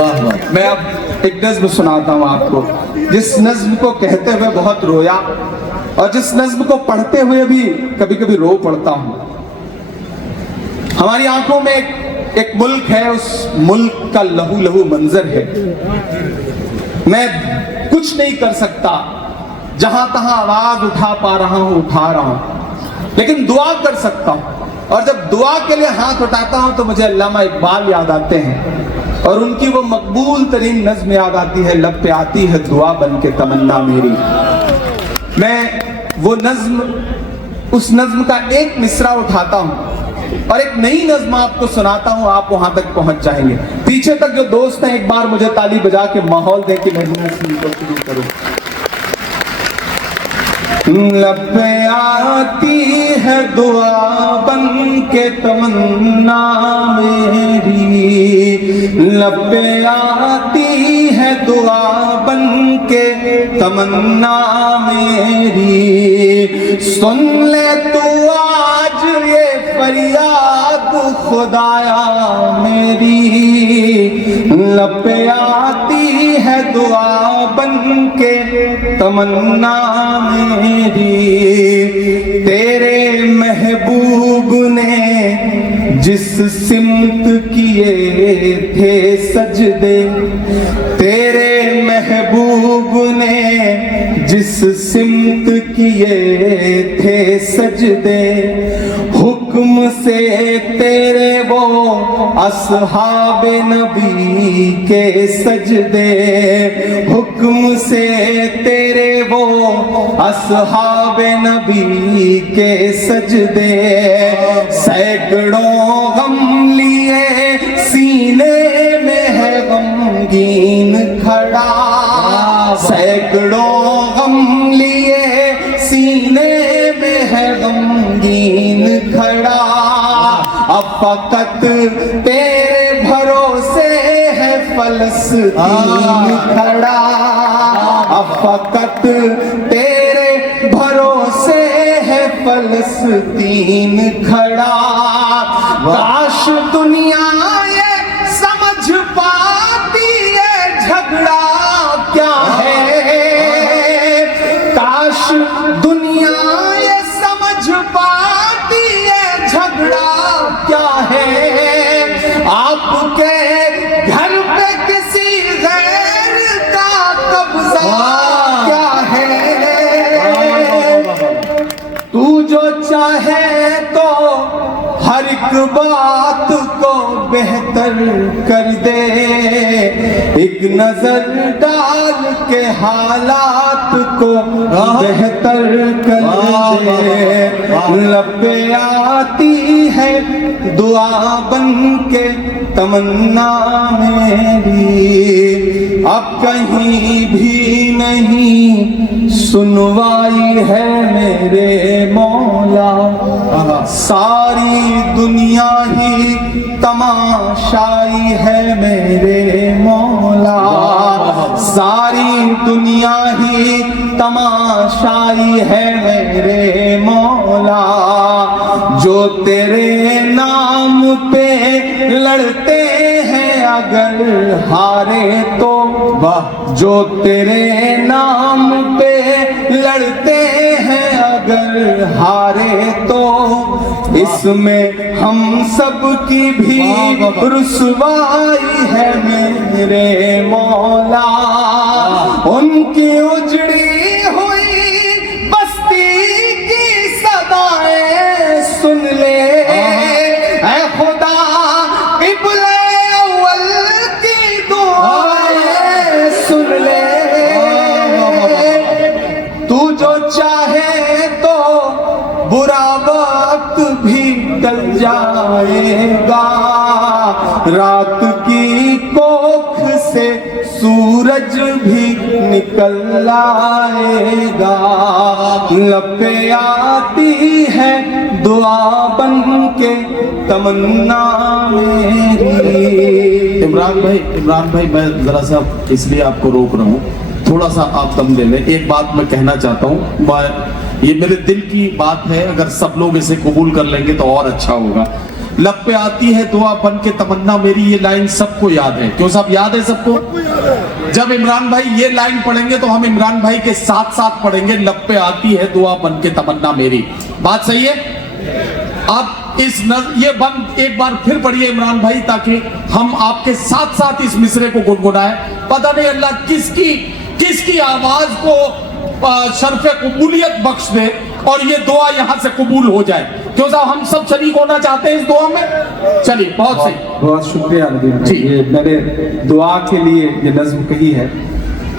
वाह वाह। मैं अब एक नज्म सुनाता हूँ आपको, जिस नज्म को कहते हुए बहुत रोया और जिस नज्म को पढ़ते हुए भी कभी कभी रो पड़ता हूँ। हमारी आंखों में एक मुल्क है, उस मुल्क का लहू लहू मंजर है। मैं कुछ नहीं कर सकता, जहां तहां आवाज उठा पा रहा हूं उठा रहा हूं, लेकिन दुआ कर सकता हूं। और जब दुआ के लिए हाथ उठाता हूं तो मुझे अल्लामा इकबाल याद आते हैं और उनकी वो मकबूल तरीन नज्म याद आती है, लब पे आती है दुआ बन के तमन्ना मेरी। मैं वो नज्म, उस नज्म का एक मिसरा उठाता हूं और एक नई नज्म आपको सुनाता हूं, आप वहां तक पहुंच जाएंगे। पीछे तक जो दोस्त हैं एक बार मुझे ताली बजा के माहौल दे के मैं नज्म को शुरू करूं। लब पे आती है दुआ बन के तमन्ना मेरी, लब पे आती है दुआ बन के तमन्ना मेरी। सुन ले तू आज ये फरियाद खुदाया मेरी, लब पे आती है दुआ बन के तमन्ना मेरी। तेरे महबूब ने जिस सिमत किए थे सजदे, तेरे महबूब ने जिस सिमत किए थे सजदे, हुक्म से तेरे वो असहाबे नबी के सजदे, हुक्म से तेरे वो असहाबे नबी के सजदे। सैकड़ों गम लिए सीने में है गमगीन खड़ा, सैकड़ों गम लिए सीने में है गमगीन खड़ा। अब फकत तेरे भरोसे है फलस्तीन खड़ा, अब फकत तेरे भरोसे है फलस्तीन खड़ा। काश दुनिया ये समझ पाती है झगड़ा क्या है, काश दुनिया ये समझ पाती है झगड़ा क्या है। आपके घर पे किसी गैर का कब्जा क्या है। तू जो चाहे तो हर एक बात को बेहतर कर दे, एक नजर डाल के हालात को बेहतर कर दे। लब पे आती है दुआ बन के तमन्ना मेरी, अब कहीं भी नहीं सुनवाई है मेरे मौला। सारी दुनिया ही तमाशाई है मेरे मौला, सारी दुनिया ही तमाशाई है मेरे मौला। जो तेरे नाम पे लड़ते हैं अगर हारे तो, जो तेरे नाम पे लड़ते हैं अगर हारे तो, इसमें हम सब की भी रुसवाई है मेरे मौला। उनकी उजड़ी हुई बस्ती की सदाएं सुन ले ऐ खुदा, क़िबले अव्वल की दुआएं सुन ले। तू जो चाहे तो बुरा वक्त भी टल जाएगा, रात की कोख से सूरज भी निकल आएगा। लब पे आती है दुआ बन के तमन्ना मेरी। इमरान भाई मैं जरा सा इसलिए आपको रोक रहा हूँ, थोड़ा सा आप दम ले लें। एक बात मैं कहना चाहता हूँ, ये मेरे दिल की बात है, अगर सब लोग इसे कबूल कर लेंगे तो और अच्छा होगा। लब पे आती है दुआ बन के तमन्ना मेरी, ये लाइन सबको याद है। क्यों सब याद है सबको? जब इमरान भाई ये लाइन पढ़ेंगे तो हम इमरान भाई के साथ साथ पढ़ेंगे, लब पे आती है दुआ बन के तमन्ना मेरी। बात सही है? आप ये बंद एक बार फिर पढ़िए इमरान भाई, ताकि हम आपके साथ साथ इस मिसरे को गुनगुनाएं। पता नहीं अल्लाह किसकी आवाज को शर्फ़े कबूलियत बख्श दे और ये दुआ यहां से कबूल हो जाए। क्यों साहब, हम सब शरीक होना चाहते हैं इस दुआ में। चलिए, बहुत सही, बहुत शुक्रिया नदीम भाई। ये मैंने दुआ के लिए ये नज्म कही है।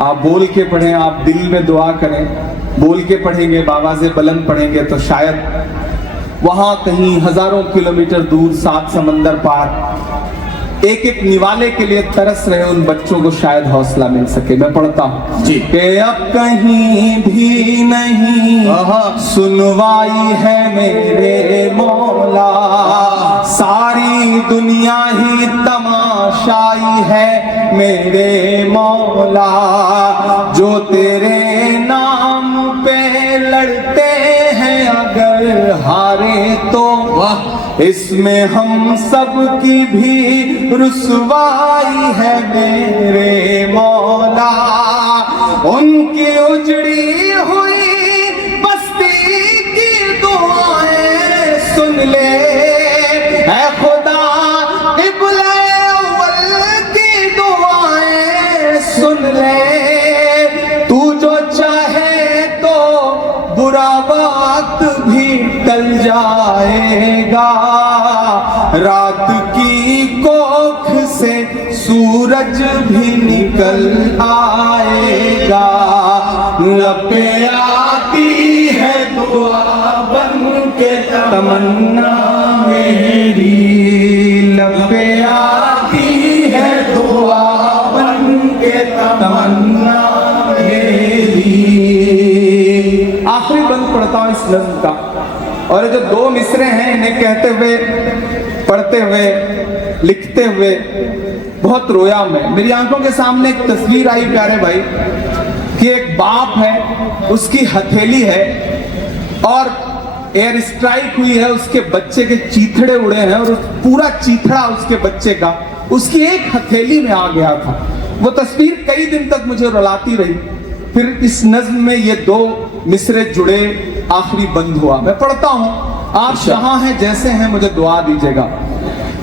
आप बोल के पढ़ें, आप दिल में दुआ करें। बोल के पढ़ेंगे, बावाज़े बुलंद पढ़ेंगे तो शायद वहां कहीं हजारों किलोमीटर दूर, सात समंदर पार, एक एक निवाले के लिए तरस रहे उन बच्चों को शायद हौसला मिल सके। मैं पढ़ता हूं जी कि अब कहीं भी नहीं सुनवाई है मेरे मौला, सारी दुनिया ही तमाशाई है मेरे मौला, जो तेरे नाम पे लड़ते हैं अगर हारे तो इसमें हम सब की भी रुसवाई है मेरे मौला, उनकी उजड़ी हुई बस्ती की दुआएं सुन ले ऐ खुदा, क़िबला अव्वल की दुआएं सुन ले, तू जो चाहे तो बुरा वक्त भी टल जाएगा, रात की कोख से सूरज भी निकल आएगा, लपे आती है दुआ बन के तमन्ना मेरी, लपे आती है दुआ बन के तमन्ना मेरी। आखिरी बंद पढ़ता हूं इस नज़्म का, और जो दो मिसरे हैं इन्हें कहते हुए, पढ़ते हुए, लिखते हुए बहुत रोया मैं। मेरी आंखों के सामने एक तस्वीर आई प्यारे भाई कि एक बाप है, उसकी हथेली है और एयर स्ट्राइक हुई है, उसके बच्चे के चीथड़े उड़े हैं और पूरा चीथड़ा उसके बच्चे का उसकी एक हथेली में आ गया था। वो तस्वीर कई दिन तक मुझे रुलाती रही। फिर इस नज्म में ये दो मिसरे जुड़े, आखिरी बंद हुआ। मैं पढ़ता हूं, आप जहां हैं जैसे हैं मुझे दुआ दीजिएगा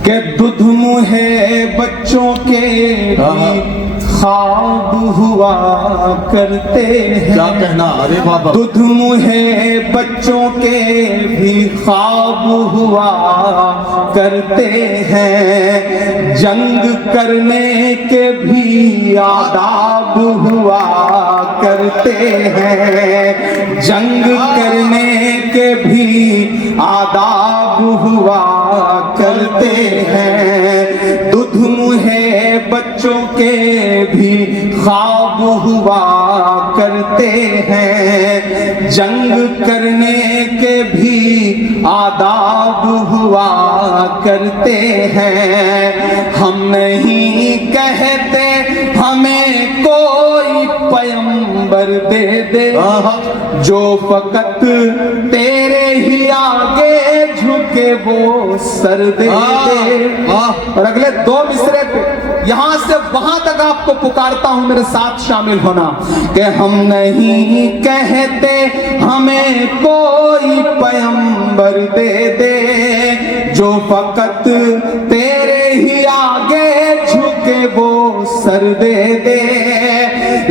कि दुध मुहे बच्चों के भी ख्वाब हुआ करते हैं। क्या कहना, अरे बाबा, दुध मुहे बच्चों के भी ख्वाब हुआ करते हैं, जंग करने के भी आदाब हुआ करते हैं, जंग करने के भी आदाब हुआ करते हैं, दुध मुहे बच्चों के भी ख्वाब हुआ करते हैं, जंग करने के भी आदाब हुआ करते हैं, हम नहीं कहते हमें कोई पैगंबर दे दे, जो फकत तेरे ही आगे झुके वो सर दे दे। और अगले दो मिसरे पे यहां से वहां तक आपको पुकारता हूं, मेरे साथ शामिल होना कि हम नहीं कहते हमें कोई पैगंबर दे दे, जो फकत तेरे ही आगे झुके वो सर दे दे,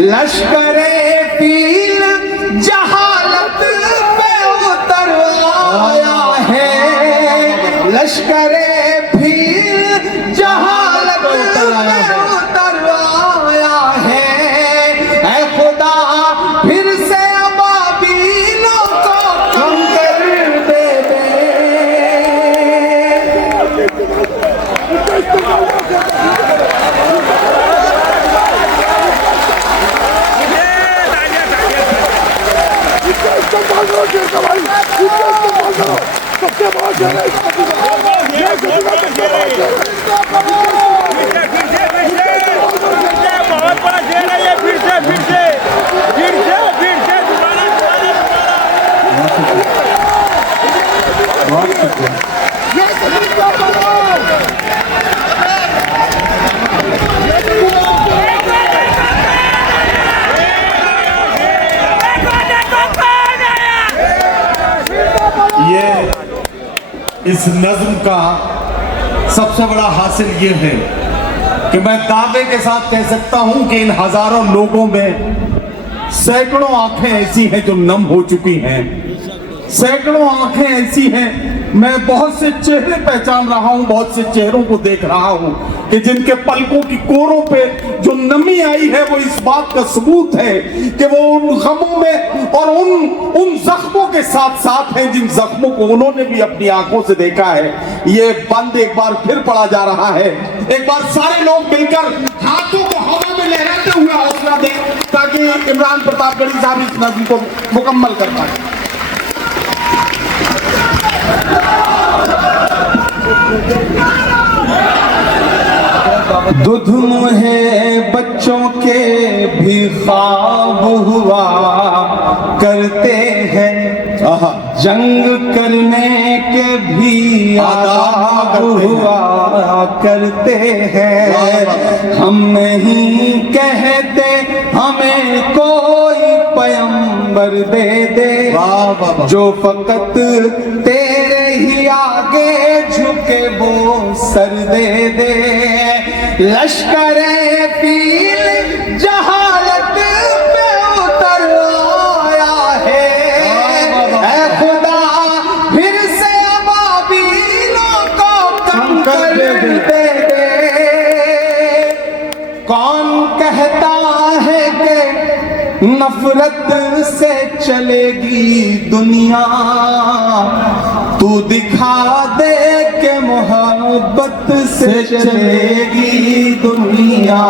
लश्करे फील जहालत पे उतर आया है, लश्करे फील जहालत पे उतर आया है, ऐ खुदा फिर से अबाबीलों को कम कर दे दे। बहुत बड़ा जेल है ये, फिर से दोबारा। बहुत शुक्रिया। इस नज्म का सबसे बड़ा हासिल ये है कि मैं दावे के साथ कह सकता हूं कि इन हजारों लोगों में सैकड़ों आंखें ऐसी हैं जो नम हो चुकी हैं, सैकड़ों आंखें ऐसी हैं, मैं बहुत से चेहरे पहचान रहा हूं, बहुत से चेहरों को देख रहा हूं कि जिनके पलकों की कोरों पे जो नमी आई है वो इस बात का सबूत है कि वो उन गमों में और उन जख्मों के साथ साथ हैं जिन जख्मों को उन्होंने भी अपनी आंखों से देखा है। ये बंद एक बार फिर पड़ा जा रहा है। एक बार सारे लोग मिलकर हाथों को हवा में लहराते हुए हौसला दें ताकि इमरान प्रतापगढ़ी साहब इस नज्म को मुकम्मल कर पाए। दुध मुहे बच्चों के भी ख्वाब हुआ करते हैं, जंग करने के भी आदाब हुआ करते हैं। हम नहीं कहते हमें कोई पैगंबर दे दे जो फकत तेरे ही आगे झुके वो सर दे दे। लश्करे फील जहालत पे उतर आया है, ऐ खुदा फिर से अबाबीलों को कंकर दे दे। कौन कहता है कि नफरत से चलेगी दुनिया, तू दिखा दे के मोहब्बत से चलेगी दुनिया।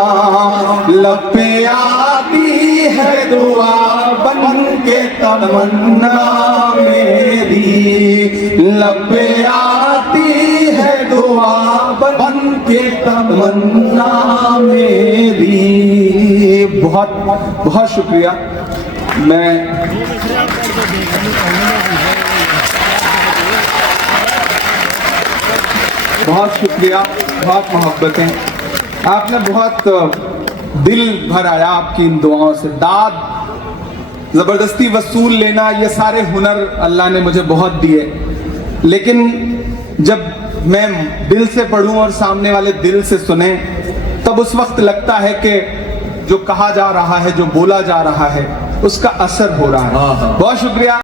लब पे आती है दुआ बन के तमन्ना मेरी, लब पे आती है दुआ बन के तमन्ना मेरी। बहुत बहुत शुक्रिया। मैं बहुत शुक्रिया, बहुत मोहब्बतें, आपने बहुत दिल भर आया आपकी इन दुआओं से। दाद जबरदस्ती वसूल लेना ये सारे हुनर अल्लाह ने मुझे बहुत दिए, लेकिन जब मैं दिल से पढ़ूं और सामने वाले दिल से सुने तब उस वक्त लगता है कि जो कहा जा रहा है, जो बोला जा रहा है, उसका असर हो रहा है। बहुत शुक्रिया।